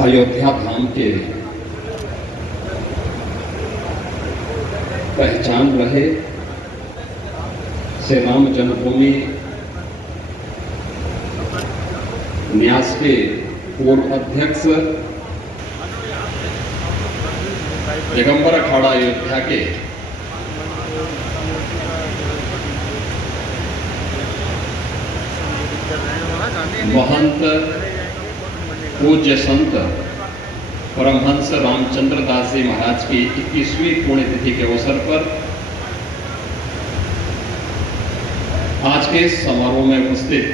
अयोध्या धाम के पहचान रहे श्री राम जन्मभूमि न्यास के पूर्व अध्यक्ष दिगंबर अखाड़ा अयोध्या के महंत पूज्य संत परमहंस रामचंद्र दास जी महाराज की 21वीं पुण्यतिथि के अवसर पर आज के इस समारोह में उपस्थित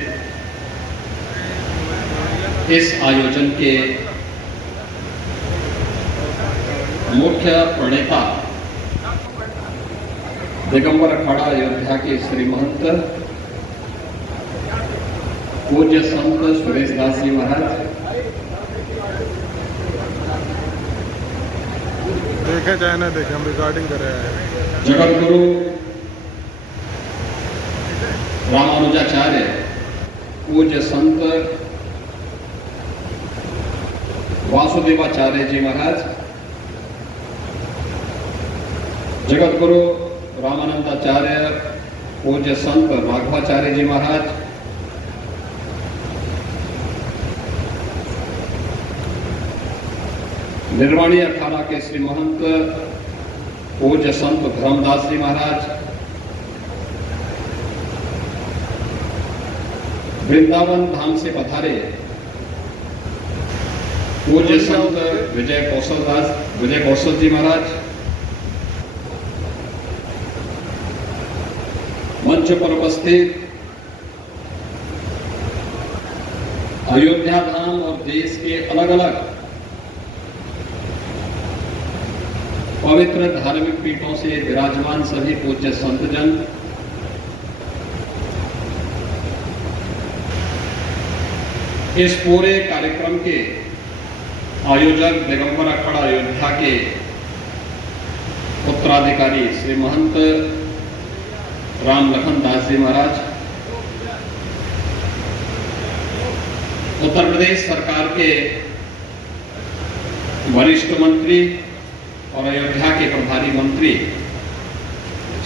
इस आयोजन के मुख्य प्रणेता दिगंबर अखाड़ा अयोध्या के श्री महंत पूज्य संत सुरेश दास जी महाराज, देखे चाहे ना देखे, हम रिकॉर्डिंग कर रहे हैं। जगत गुरु रामानुजाचार्य पूज्य संत वासुदेवाचार्य जी महाराज, जगत गुरु रामानंदाचार्य पूज्य संत राघवाचार्य जी महाराज, निर्वाणी अखाड़ा के श्री महंत पूज्य संत धर्मदास जी महाराज, वृंदावन धाम से पधारे पूज्य संत विजय कौशल जी महाराज, मंच पर उपस्थित अयोध्या धाम और देश के अलग अलग पवित्र धार्मिक पीठों से विराजमान सभी पूज्य संतजन, इस पूरे कार्यक्रम के आयोजक दिगंबर अखाड़ा अयोध्या के उत्तराधिकारी श्री महंत राम लखन दास जी महाराज, उत्तर प्रदेश सरकार के वरिष्ठ मंत्री और अयोध्या के प्रभारी मंत्री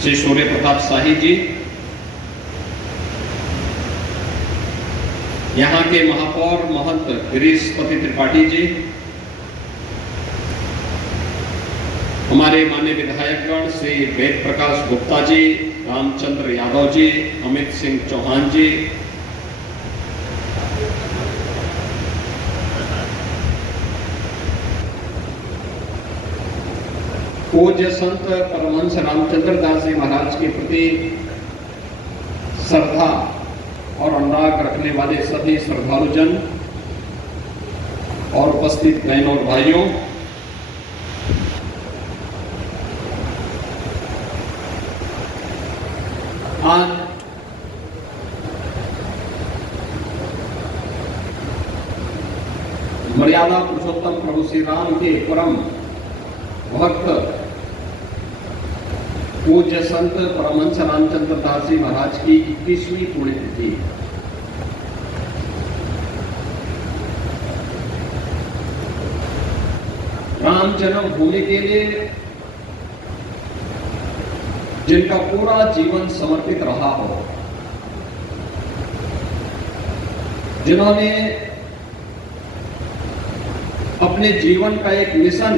श्री सूर्य प्रताप शाही जी, यहाँ के महापौर महंत गिरीशपति त्रिपाठी जी, हमारे माननीय विधायकगण श्री वेद प्रकाश गुप्ता जी, रामचंद्र यादव जी, अमित सिंह चौहान जी, पूज्य संत परमहंस रामचंद्र दास जी महाराज के प्रति श्रद्धा और अनुराग रखने वाले सभी श्रद्धालुजन और उपस्थित बहनों और भाइयों, आज मर्यादा पुरुषोत्तम प्रभु श्री राम के परम भक्त पूज्य संत परमहंस रामचंद्र दास जी महाराज की 21वीं पुण्यतिथि। राम जन्मभूमि के लिए जिनका पूरा जीवन समर्पित रहा हो, जिन्होंने अपने जीवन का एक मिशन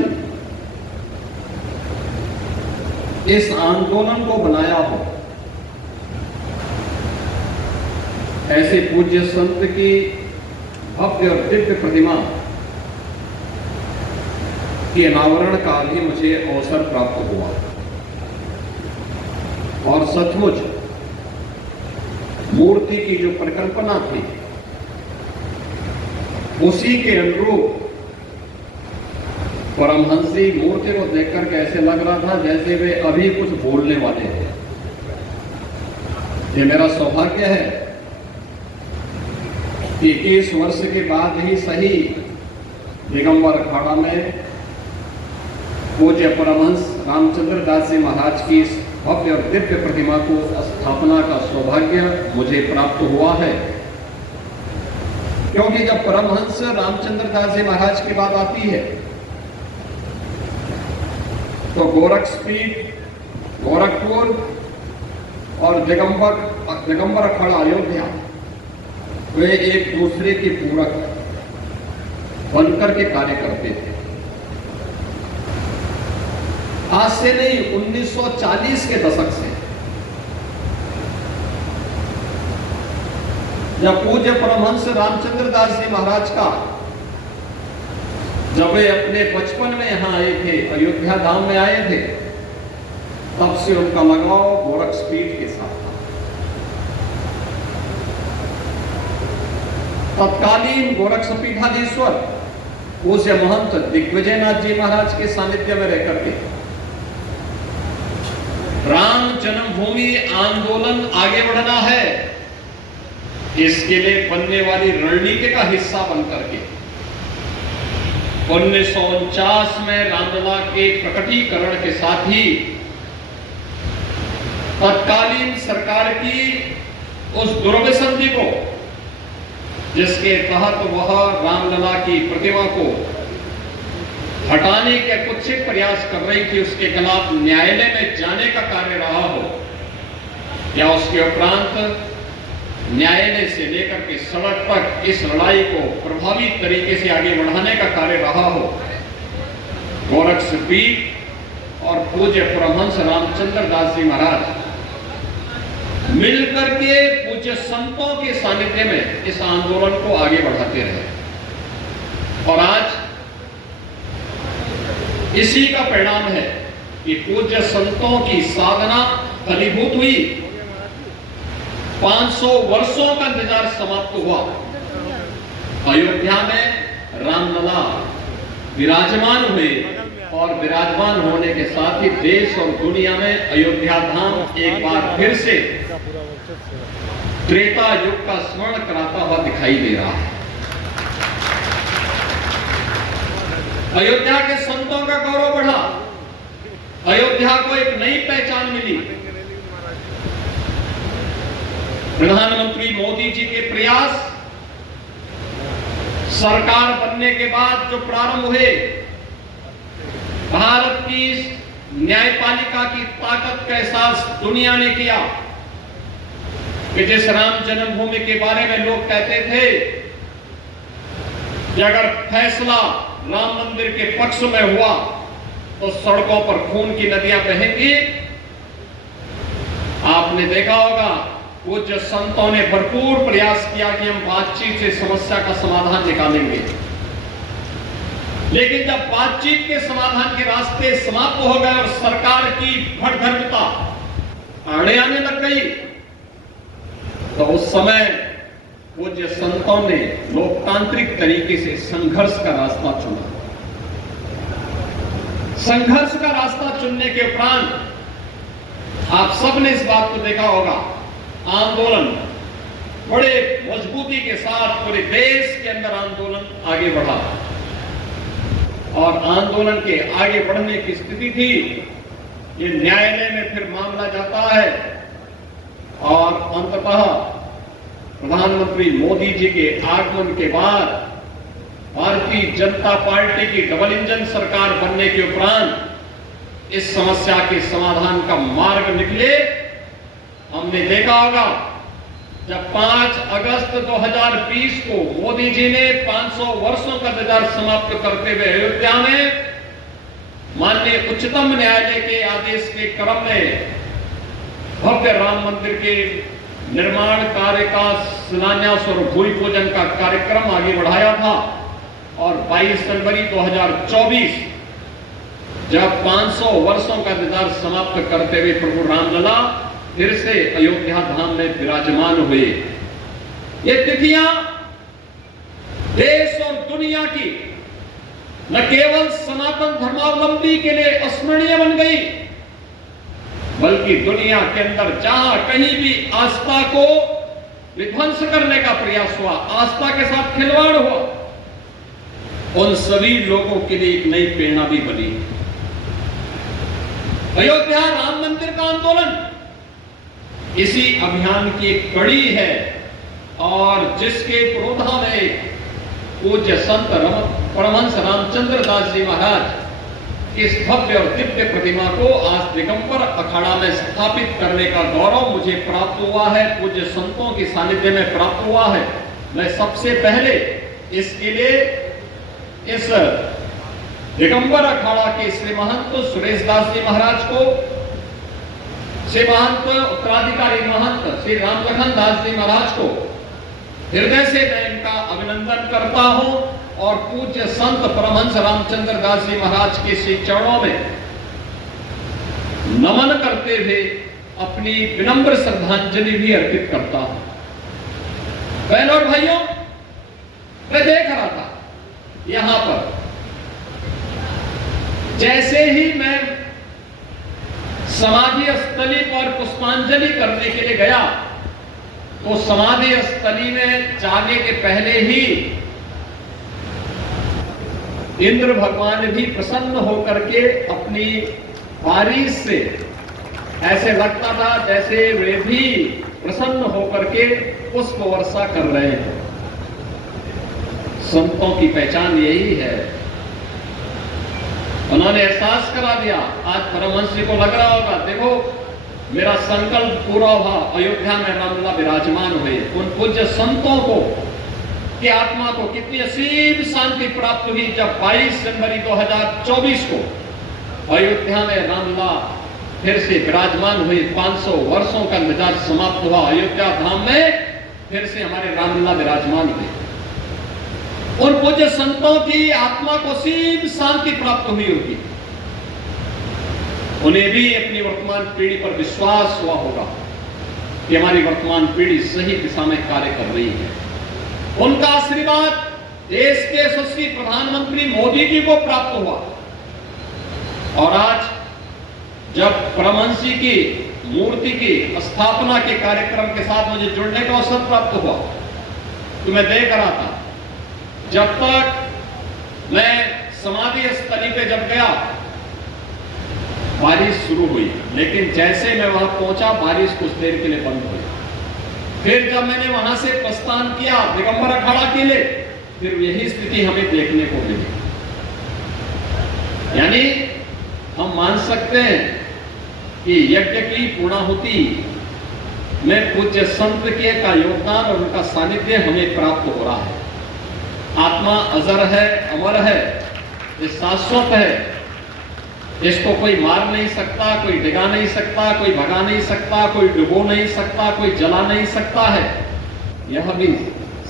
इस आंदोलन को बनाया हो, ऐसे पूज्य संत की भव्य और दिव्य प्रतिमा के अनावरण का भी मुझे अवसर प्राप्त हुआ और सचमुच मूर्ति की जो परिकल्पना थी उसी के अनुरूप परमहंस जी मूर्ति को देखकर के ऐसे लग रहा था जैसे वे अभी कुछ बोलने वाले हैं। ये मेरा सौभाग्य है कि 21 वर्ष के बाद ही सही दिगंबर अखाड़ा में पूज्य परमहंस रामचंद्र दास जी महाराज की इस भव्य और दिव्य प्रतिमा को स्थापना का सौभाग्य मुझे प्राप्त हुआ है। क्योंकि जब परमहंस रामचंद्र दास जी महाराज की बात आती है तो गोरखपीठ, गोरखपुर और दिगंबर अखाड़ा अयोध्या वे एक दूसरे के पूरक बनकर के कार्य करते थे। आज से नहीं, 1940 के दशक से जब पूज्य परमहंस रामचंद्र दास जी महाराज का जब वे अपने बचपन में यहां आए थे, अयोध्या धाम में आए थे, तब से उनका लगाव गोरखपीठ के साथ था। तत्कालीन गोरक्षपीठाधीश्वर पूज्य महंत दिग्विजयनाथ जी महाराज के सानिध्य में रहकर के राम जन्मभूमि आंदोलन आगे बढ़ना है, इसके लिए बनने वाली रणनीति का हिस्सा बनकर के 1949 में रामलला के प्रकटीकरण के साथ ही तत्कालीन सरकार की उस दुर्विसंधि को, जिसके तहत वह रामलला की प्रतिमा को हटाने के कुत्सित प्रयास कर रही थी, उसके खिलाफ न्यायालय में जाने का कार्य रहा हो या उसके उपरांत न्यायालय से लेकर के सड़क तक इस लड़ाई को प्रभावी तरीके से आगे बढ़ाने का कार्य रहा हो, गोरक्षपीठ और पूज्य परमहंस रामचंद्र दास जी महाराज मिलकर के पूज्य संतों के सानिध्य में इस आंदोलन को आगे बढ़ाते रहे। और आज इसी का परिणाम है कि पूज्य संतों की साधना फलीभूत हुई, 500 वर्षों का इंतजार समाप्त हुआ। अयोध्या में रामलला विराजमान हुए और विराजमान होने के साथ ही देश और दुनिया में अयोध्या धाम एक बार फिर से त्रेता युग का स्मरण कराता हुआ दिखाई दे रहा है। अयोध्या के संतों का गौरव बढ़ा, अयोध्या को एक नई पहचान मिली। प्रधानमंत्री मोदी जी के प्रयास, सरकार बनने के बाद जो प्रारंभ हुए, भारत की न्यायपालिका की ताकत का एहसास दुनिया ने किया कि जिस राम जन्मभूमि के बारे में लोग कहते थे कि अगर फैसला राम मंदिर के पक्ष में हुआ तो सड़कों पर खून की नदियां बहेंगी, आपने देखा होगा पूज्य संतों ने भरपूर प्रयास किया कि हम बातचीत से समस्या का समाधान निकालेंगे। लेकिन जब बातचीत के समाधान के रास्ते समाप्त हो गए और सरकार की भटधर्मिता आड़े आने लग गई, तो उस समय पूज्य संतों ने लोकतांत्रिक तरीके से संघर्ष का रास्ता चुना। संघर्ष का रास्ता चुनने के उपरांत आप सबने इस बात को देखा होगा, आंदोलन बड़े मजबूती के साथ पूरे देश के अंदर आंदोलन आगे बढ़ा और आंदोलन के आगे बढ़ने की स्थिति थी। ये न्यायालय में फिर मामला जाता है और अंततः प्रधानमंत्री मोदी जी के आगमन के बाद भारतीय जनता पार्टी की डबल इंजन सरकार बनने के उपरांत इस समस्या के समाधान का मार्ग निकले। हमने देखा होगा जब 5 अगस्त 2020 को मोदी जी ने 500 वर्षों का इंतजार समाप्त करते हुए अयोध्या में माननीय उच्चतम न्यायालय के आदेश के क्रम में भव्य राम मंदिर के निर्माण कार्य का शिलान्यास और भूमि पूजन का कार्यक्रम आगे बढ़ाया था। और 22 जनवरी 2024 जब 500 वर्षों का इंतजार समाप्त करते हुए प्रभु रामलला फिर से अयोध्या धाम में विराजमान हुए। ये तिथियां देश और दुनिया की न केवल सनातन धर्मावलंबी के लिए अस्मरणीय बन गई, बल्कि दुनिया के अंदर जहां कहीं भी आस्था को विध्वंस करने का प्रयास हुआ, आस्था के साथ खिलवाड़ हुआ, उन सभी लोगों के लिए एक नई प्रेरणा भी बनी। अयोध्या राम मंदिर का आंदोलन इसी अभियान की एक कड़ी है और जिसके पुरोधा में पूज्य संत परमहंस रामचंद्र दास जी महाराज इस भव्य और दिव्य प्रतिमा को आज दिगंबर अखाड़ा में स्थापित करने का गौरव मुझे प्राप्त हुआ है, पूज्य संतों की सानिध्य में प्राप्त हुआ है। मैं सबसे पहले इसके लिए इस दिगंबर अखाड़ा के श्री महंत सुरेश दास जी महाराज को, श्री महंत उत्तराधिकारी महंत श्री रामलखन दास जी महाराज को हृदय से मैं इनका अभिनंदन करता हूं और पूज्य संत परमहंस रामचंद्र दास जी महाराज के श्री चरणों में नमन करते हुए अपनी विनम्र श्रद्धांजलि भी अर्पित करता हूं। बहनों और भाइयों, मैं देख रहा था यहां पर जैसे ही मैं समाधि स्थली पर पुष्पांजलि करने के लिए गया तो समाधि स्थली में जाने के पहले ही इंद्र भगवान भी प्रसन्न होकर के अपनी बारिश से ऐसे लगता था जैसे वे भी प्रसन्न होकर के पुष्प वर्षा कर रहे हैं। संतों की पहचान यही है। उन्होंने एहसास करा दिया। आज परमहंस जी को लग रहा होगा, देखो मेरा संकल्प पूरा हुआ, अयोध्या में रामलला विराजमान हुए। उन पूज्य संतों को की आत्मा को कितनी असीम शांति प्राप्त हुई जब 22 जनवरी 2024 को अयोध्या में रामलला फिर से विराजमान हुई। 500 वर्षों का मिजाज समाप्त हुआ। अयोध्या धाम में फिर से हमारे रामलला विराजमान हुए। उन पूज्य संतों की आत्मा को असीम शांति प्राप्त हुई होगी। उन्हें भी अपनी वर्तमान पीढ़ी पर विश्वास हुआ होगा कि हमारी वर्तमान पीढ़ी सही दिशा में कार्य कर रही है। उनका आशीर्वाद देश के यशस्वी प्रधानमंत्री मोदी जी को प्राप्त हुआ और आज जब परमहंस जी की मूर्ति की स्थापना के कार्यक्रम के साथ मुझे जुड़ने का अवसर प्राप्त हुआ तो मैं देख रहा था, जब तक मैं समाधि स्थली पे जब गया बारिश शुरू हुई, लेकिन जैसे मैं वहां पहुंचा बारिश कुछ देर के लिए बंद हुई। फिर जब मैंने वहां से प्रस्थान किया दिगंबर अखाड़ा के लिए, फिर यही स्थिति हमें देखने को मिली। यानी हम मान सकते हैं कि यज्ञ की पूर्णाहुति में पूज्य संत के का योगदान और उनका सानिध्य हमें प्राप्त हो रहा है। आत्मा अजर है, अमर है, ये शाश्वत है। इसको कोई मार नहीं सकता, कोई डिगा नहीं सकता, कोई भगा नहीं सकता, कोई डुबो नहीं सकता, कोई जला नहीं सकता है। यह भी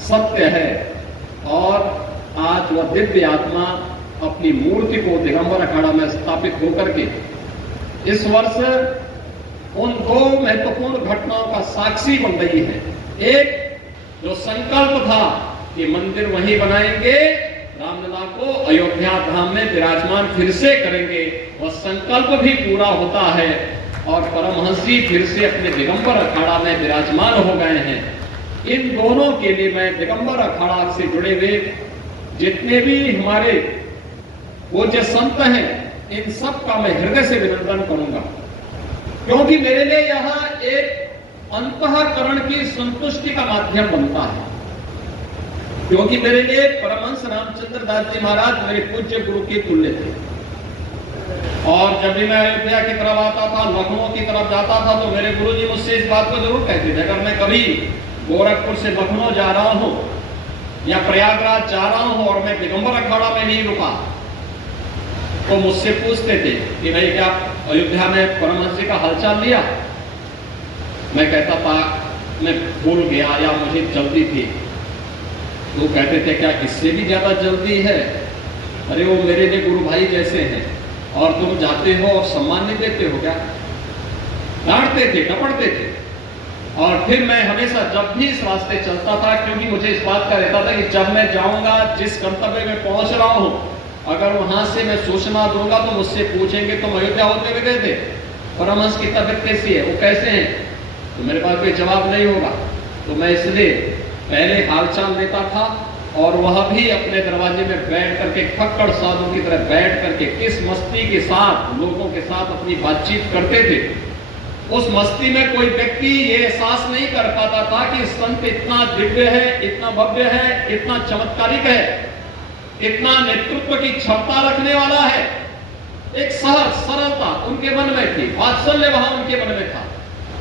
सत्य है। और आज वह दिव्य आत्मा अपनी मूर्ति को दिगंबर अखाड़ा में स्थापित होकर के इस वर्ष उन दो महत्वपूर्ण घटनाओं का साक्षी बन रही है। एक जो संकल्प था कि मंदिर वहीं बनाएंगे, रामलला को अयोध्या धाम में विराजमान फिर से करेंगे, वह संकल्प भी पूरा होता है और परमहंस जी फिर से अपने दिगंबर अखाड़ा में विराजमान हो गए हैं। इन दोनों के लिए मैं दिगंबर अखाड़ा से जुड़े हुए जितने भी हमारे पूज्य संत हैं, इन सब का मैं हृदय से अभिनंदन करूंगा, क्योंकि मेरे लिए यह एक अंतःकरण की संतुष्टि का माध्यम बनता है। क्योंकि मेरे लिए परमहंस रामचंद्र दास जी महाराज मेरे पूज्य गुरु के तुल्य थे। और जब भी मैं अयोध्या की तरफ आता था, लखनऊ की तरफ जाता था, तो मेरे गुरु जी मुझसे इस बात को जरूर कहते थे, अगर मैं कभी गोरखपुर से लखनऊ जा रहा हूं या प्रयागराज जा रहा हूं और मैं दिगंबर अखाड़ा में नहीं रुका, तो मुझसे पूछते थे कि भाई क्या अयोध्या में परमहंस जी का हालचाल लिया? मैं कहता था मैं भूल गया या मुझे जल्दी थी। तो कहते थे क्या इससे भी ज्यादा जल्दी है? अरे वो मेरे लिए गुरु भाई जैसे हैं और तुम जाते हो और सम्मान नहीं देते हो क्या? डांटते थे, डपटते थे। और फिर मैं हमेशा जब भी इस रास्ते चलता था, क्योंकि मुझे इस बात का रहता था कि जब मैं जाऊंगा जिस गंतव्य में पहुंच रहा हूं, अगर वहां से मैं सूचना दूंगा तो मुझसे पूछेंगे तुम अयोध्या होते हुए गए थे, परमहंस की तबीयत कैसी है, वो कैसे हैं? तो मेरे पास कोई जवाब नहीं होगा। तो मैं इसलिए पहले हालचाल लेता था और वह भी अपने दरवाजे में बैठ करके फक्कड़ साधु की तरह बैठ करके किस मस्ती के साथ लोगों के साथ अपनी बातचीत करते थे, उस मस्ती में कोई व्यक्ति ये एहसास नहीं कर पाता था कि संत इतना दिव्य है, इतना भव्य है, इतना चमत्कारिक है, इतना नेतृत्व की क्षमता रखने वाला है। एक सहज सरलता उनके मन में थी, वात्सल्य वहां उनके मन में था,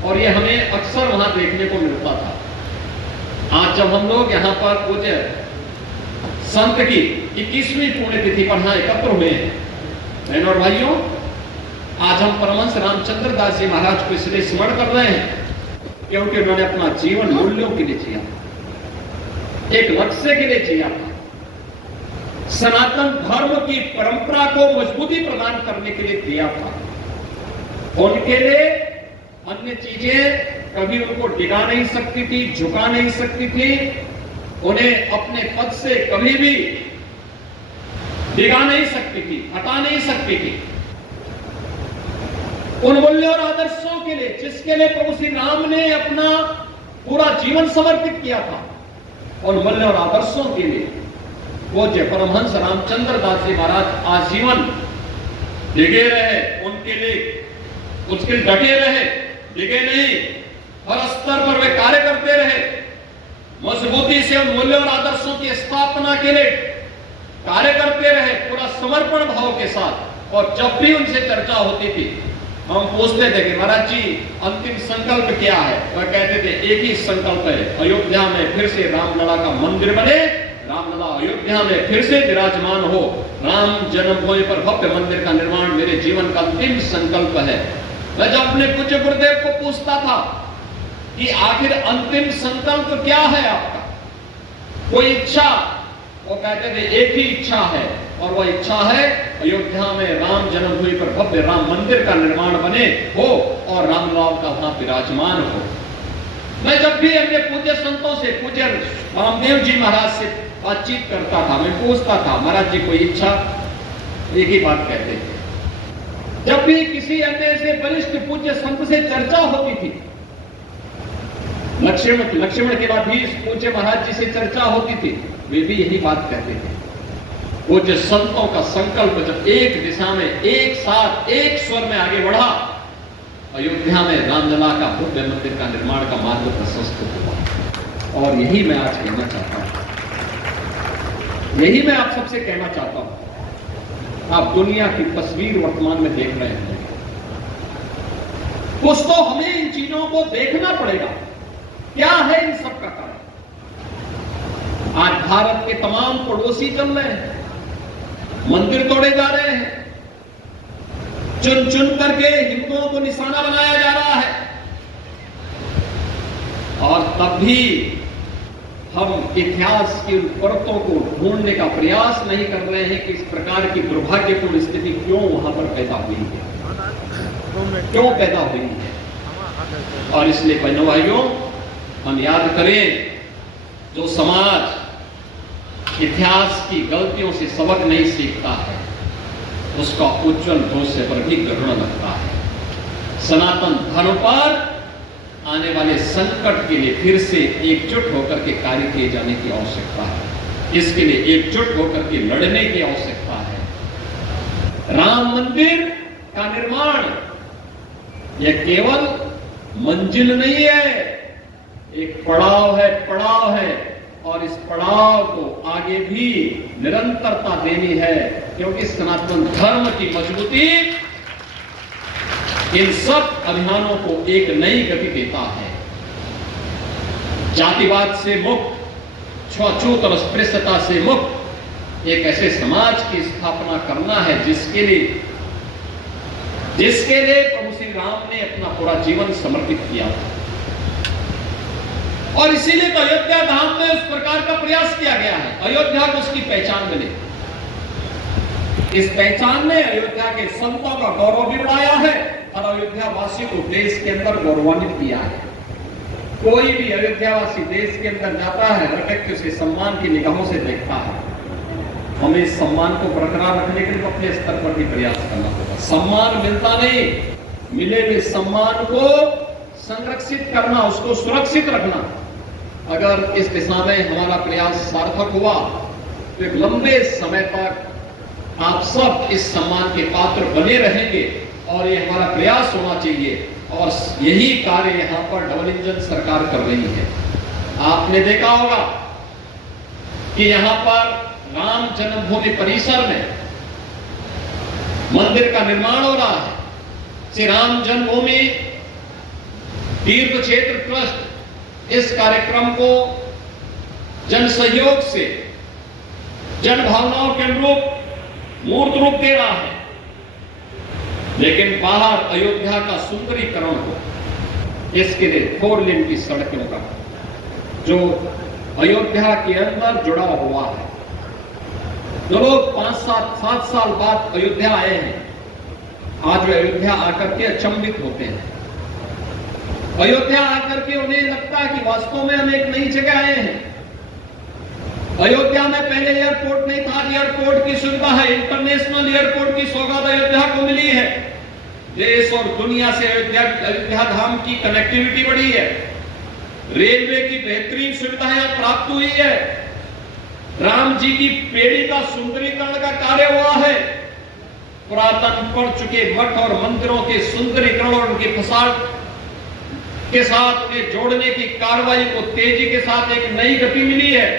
और ये हमें अक्सर वहां देखने को मिलता था। आज जब हम लोग यहाँ पर पूज्य संत की 21वीं पुण्यतिथि पर यहाँ एकत्र हुए हैं, बहनों और भाइयों, आज हम परमहंस रामचंद्र दास जी महाराज को इसलिए स्मरण कर रहे हैं क्योंकि उन्होंने अपना जीवन मूल्यों के लिए जिया, एक लक्ष्य के लिए जिया था, सनातन धर्म की परंपरा को मजबूती प्रदान करने के लिए दिया था। उनके लिए अन्य चीजें कभी उनको डिगा नहीं सकती थी, झुका नहीं सकती थी, उन्हें अपने पद से कभी भी डिगा नहीं सकती थी, हटा नहीं सकती थी। उन मूल्यों और आदर्शों के लिए जिसके लिए प्रभु श्री राम ने अपना पूरा जीवन समर्पित किया था, उन मूल्यों और आदर्शों के लिए पूज्य परमहंस रामचंद्र दास जी महाराज आजीवन डिगे रहे, उनके लिए उसके डटे रहे, डिगे नहीं, हर स्तर पर वे कार्य करते रहे, मजबूती से उन मूल्यों और आदर्शों की स्थापना के लिए कार्य करते रहे, पूरा समर्पण भाव के साथ। और जब भी उनसे चर्चा होती थी, हम पूछते थे कि महाराज जी अंतिम संकल्प क्या है? वह कहते थे एक ही संकल्प है, अयोध्या में फिर से रामलला का मंदिर बने, रामलला अयोध्या में फिर से विराजमान हो, राम जन्मभूमि पर भव्य मंदिर का निर्माण मेरे जीवन का अंतिम संकल्प है। मैं जब अपने पूज्य गुरुदेव को पूछता था कि आखिर अंतिम संकल्प क्या है आपका, कोई इच्छा, वो कहते थे एक ही इच्छा है, और वह इच्छा है अयोध्या में राम जन्मभूमि पर भव्य राम मंदिर का निर्माण बने हो और रामलला का वहां विराजमान हो। मैं जब भी अन्य पूज्य संतों से, पूज्य रामदेव जी महाराज से बातचीत करता था, मैं पूछता था महाराज जी कोई इच्छा, एक ही बात कहते थे। जब भी किसी अन्य से वरिष्ठ पूज्य संत से चर्चा होती थी, लक्ष्मण के बाद भी पूज्य महाराज जी से चर्चा होती थी, वे भी यही बात कहते थे। पूज्य संतों का संकल्प जब एक दिशा में, एक साथ, एक स्वर में आगे बढ़ा, अयोध्या में रामलला का भव्य मंदिर का निर्माण का मार्ग प्रशस्त हुआ। और यही मैं आज कहना चाहता हूं, यही मैं आप सबसे कहना चाहता हूं। आप दुनिया की तस्वीर वर्तमान में देख रहे हैं, कुछ तो हमें इन चीजों को देखना पड़ेगा, क्या है इन सब का कारण। आज भारत के तमाम पड़ोसी चल रहे हैं, मंदिर तोड़े जा रहे हैं, चुन चुन करके हिंदुओं को निशाना बनाया जा रहा है, और तब भी हम इतिहास की उन परतों को ढूंढने का प्रयास नहीं कर रहे हैं कि इस प्रकार की दुर्भाग्यपूर्ण स्थिति क्यों वहां पर पैदा हुई है, क्यों पैदा हुई है। और इसलिए बहनों भाइयों, हम याद करें, जो समाज इतिहास की गलतियों से सबक नहीं सीखता है, उसका उज्जवल भविष्य पर भी ग्रहण लगता है। सनातन धर्म पर आने वाले संकट के लिए फिर से एकजुट होकर के कार्य किए जाने की आवश्यकता है। इसके लिए एकजुट होकर के लड़ने की आवश्यकता है। राम मंदिर का निर्माण यह केवल मंजिल नहीं है, एक पड़ाव है, पड़ाव है, और इस पड़ाव को आगे भी निरंतरता देनी है, क्योंकि सनातन धर्म की मजबूती इन सब अभियानों को एक नई गति देता है। जातिवाद से मुक्त, छूआछूत और अस्पृश्यता से मुक्त एक ऐसे समाज की स्थापना करना है जिसके लिए प्रभु श्री राम ने अपना पूरा जीवन समर्पित किया था। और इसीलिए तो अयोध्या धाम में उस प्रकार का प्रयास किया गया है, अयोध्या को उसकी पहचान मिले। इस पहचान ने अयोध्या के संतों का गौरव भी बढ़ाया है और अयोध्या वासी को देश के अंदर गौरवान्वित किया है। कोई भी अयोध्यावासी देश के अंदर जाता है, हर व्यक्ति उसे सम्मान की निगाहों से देखता है। हमें सम्मान को बरकरार रखने के लिए अपने स्तर पर भी प्रयास करना होगा। सम्मान मिलता नहीं, मिले हुए सम्मान को संरक्षित करना, उसको सुरक्षित रखना। अगर इस दिशा में हमारा प्रयास सार्थक हुआ तो एक लंबे समय तक आप सब इस सम्मान के पात्र बने रहेंगे। और ये हमारा प्रयास होना चाहिए और यही कार्य यहां पर डबल इंजन सरकार कर रही है। आपने देखा होगा कि यहां पर राम जन्मभूमि परिसर में मंदिर का निर्माण हो रहा है। श्री राम जन्मभूमि तीर्थ क्षेत्र ट्रस्ट इस कार्यक्रम को जन सहयोग से, जन भावनाओं के अनुरूप मूर्त रूप दे रहा है। लेकिन बाहर अयोध्या का सुंदरीकरण हो, इसके लिए 4 लेन की सड़कों का जो अयोध्या के अंदर जुड़ा हुआ है। जो लोग 5-7 साल बाद अयोध्या आए हैं, आज वे अयोध्या आकर के अचंभित होते हैं। अयोध्या आकर के उन्हें लगता है कि वास्तव में हम एक नई जगह आए हैं। अयोध्या में पहले एयरपोर्ट नहीं था, एयरपोर्ट की सुविधा है, इंटरनेशनल एयरपोर्ट की सौगात अयोध्या को मिली है। देश और दुनिया से अयोध्या धाम की कनेक्टिविटी बढ़ी है। रेलवे की बेहतरीन सुविधाएं प्राप्त हुई है। राम जी की पेड़ी का सुंदरीकरण का कार्य हुआ है। पुरातन पड़ चुके मठ और मंदिरों के सुंदरीकरण और उनके प्रसार के साथ उन्हें जोड़ने की कार्रवाई को तेजी के साथ एक नई गति मिली है।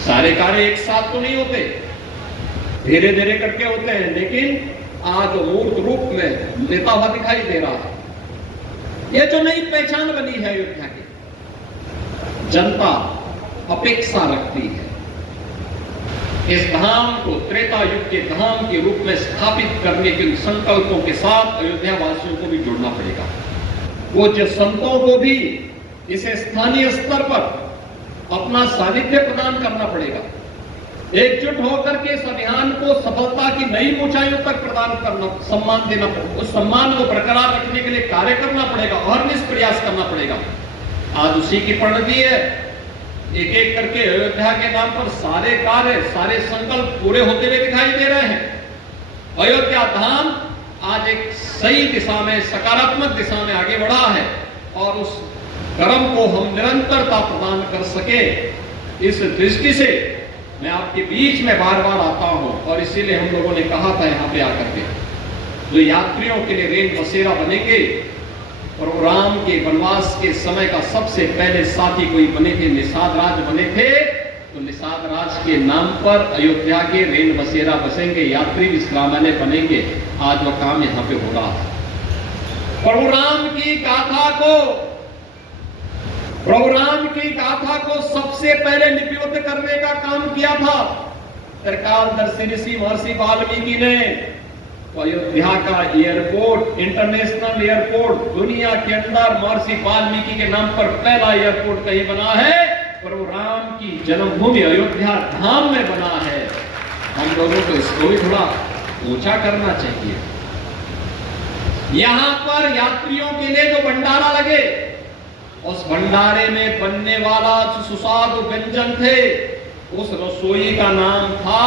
सारे कार्य एक साथ तो नहीं होते, धीरे धीरे करके होते हैं, लेकिन आज मूर्त रूप में लेता हुआ दिखाई दे रहा है। यह जो नई पहचान बनी है अयोध्या की, जनता अपेक्षा रखती है इस धाम को त्रेता युग के धाम के रूप में स्थापित करने के संकल्पों के साथ अयोध्या वासियों को भी जुड़ना पड़ेगा। वो जो संतों को भी इसे स्थानीय स्तर पर अपना सानिध्य प्रदान करना पड़ेगा। एकजुट होकर के इस अभियान को सफलता की नई ऊंचाइयों तक प्रदान करना, सम्मान देना, उस सम्मान को बरकरार रखने के लिए कार्य करना पड़ेगा और निष्ठ प्रयास करना पड़ेगा। आज उसी की परिणति है। एक एक करके अयोध्या के नाम पर सारे कार्य, सारे संकल्प पूरे होते हुए दिखाई दे रहे हैं। अयोध्या धाम आज एक सही दिशा में, सकारात्मक दिशा में आगे बढ़ा है और उस कर्म को हम निरंतरता प्रदान कर सके, इस दृष्टि से मैं आपके बीच में बार बार आता हूं। और इसीलिए हम लोगों ने कहा था यहाँ पे आकर के जो यात्रियों के लिए रेल बसेरा बनेंगे, और राम के वनवास के समय का सबसे पहले साथी कोई बने थे, निषाद राज बने थे। तो निषाद राज के नाम पर अयोध्या के रेल बसेरा बसेंगे, यात्री विश्रामालय बनेंगे। आज वो काम यहाँ पे हो रहा है। प्रभु राम की गाथा को सबसे पहले लिपिबद्ध करने का काम किया था त्रिकालदर्शी ऋषि महर्षि वाल्मीकि ने। तो अयोध्या का एयरपोर्ट, इंटरनेशनल एयरपोर्ट, दुनिया के अंदर महर्षि वाल्मीकि के नाम पर पहला एयरपोर्ट कहीं बना है, प्रभु राम की जन्मभूमि अयोध्या धाम में बना है। हम लोगों को इसको भी थोड़ा ऊंचा करना चाहिए। यहां पर यात्रियों के लिए जो भंडारा लगे, उस भंडारे में बनने वाला सुस्वादु व्यंजन थे, उस रसोई का नाम था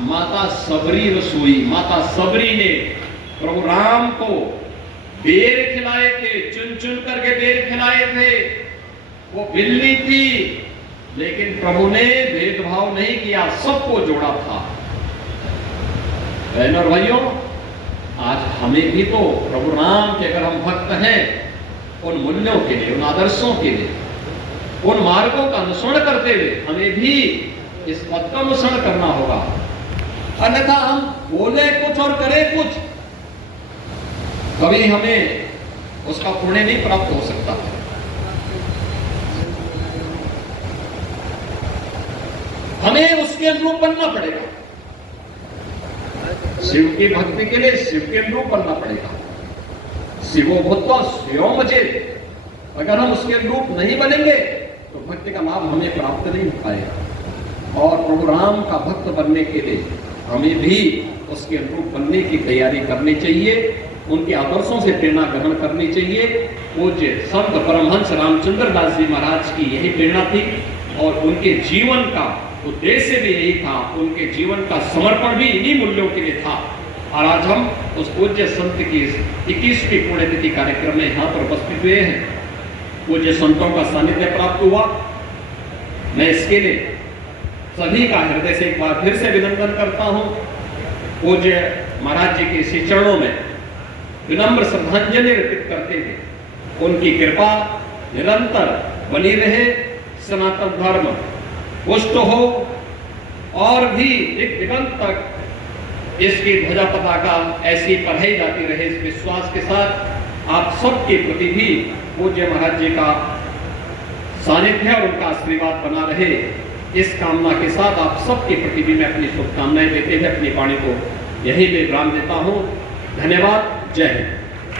माता सबरी रसोई। माता सबरी ने प्रभु राम को बेर खिलाए थे, चुन चुन करके बेर खिलाए थे। वो बिल्ली थी, लेकिन प्रभु ने भेदभाव नहीं किया, सबको जोड़ा था। बहनों और भाइयों, आज हमें भी तो प्रभु राम के अगर हम भक्त हैं, उन मूल्यों के लिए, उन आदर्शों के लिए, उन मार्गों का अनुसरण करते हुए हमें भी इस पद का अनुसरण करना होगा। अन्यथा हम बोले कुछ और करें कुछ, कभी हमें उसका पुण्य नहीं प्राप्त हो सकता। हमें उसके अनुरूप बनना पड़ेगा। शिव की भक्ति के लिए शिव के अनुरूप बनना पड़ेगा। शिवो भूत्वा स्वयं भजेत्। अगर हम उसके अनुरूप नहीं बनेंगे तो भक्ति का लाभ हमें प्राप्त नहीं हो पाएगा। और प्रभु राम का भक्त बनने के लिए हमें भी उसके अनुरूप बनने की तैयारी करनी चाहिए, उनके आदर्शों से प्रेरणा ग्रहण करनी चाहिए। पूज्य संत परमहंस रामचंद्र दास जी महाराज की यही प्रेरणा थी और उनके जीवन का उद्देश्य भी यही था, उनके जीवन का समर्पण भी इन्हीं मूल्यों के लिए था। और आज हम उस पूज्य संत की 21वीं पुण्यतिथि कार्यक्रम में यहाँ पर उपस्थित हुए हैं। पूज्य संतों का सानिध्य प्राप्त हुआ। मैं इसके लिए सभी का हृदय से एक बार फिर से अभिनंदन करता हूँ। पूज्य महाराज जी के श्री चरणों में विनम्र श्रद्धांजलि अर्पित करते थे। उनकी कृपा निरंतर बनी रहे, सनातन धर्म पुष्ट हो और भी एक दिगंत तक इसकी ध्वजा पताका ऐसी फहराई जाती रहे, इस विश्वास के साथ आप सबके प्रति भी पूज्य महाराज जी का सानिध्य और उनका आशीर्वाद बना रहे, इस कामना के साथ आप सबके प्रति भी मैं अपनी शुभकामनाएं देते हुए अपनी वाणी को यही विराम देता हूं। धन्यवाद। जय हिंद।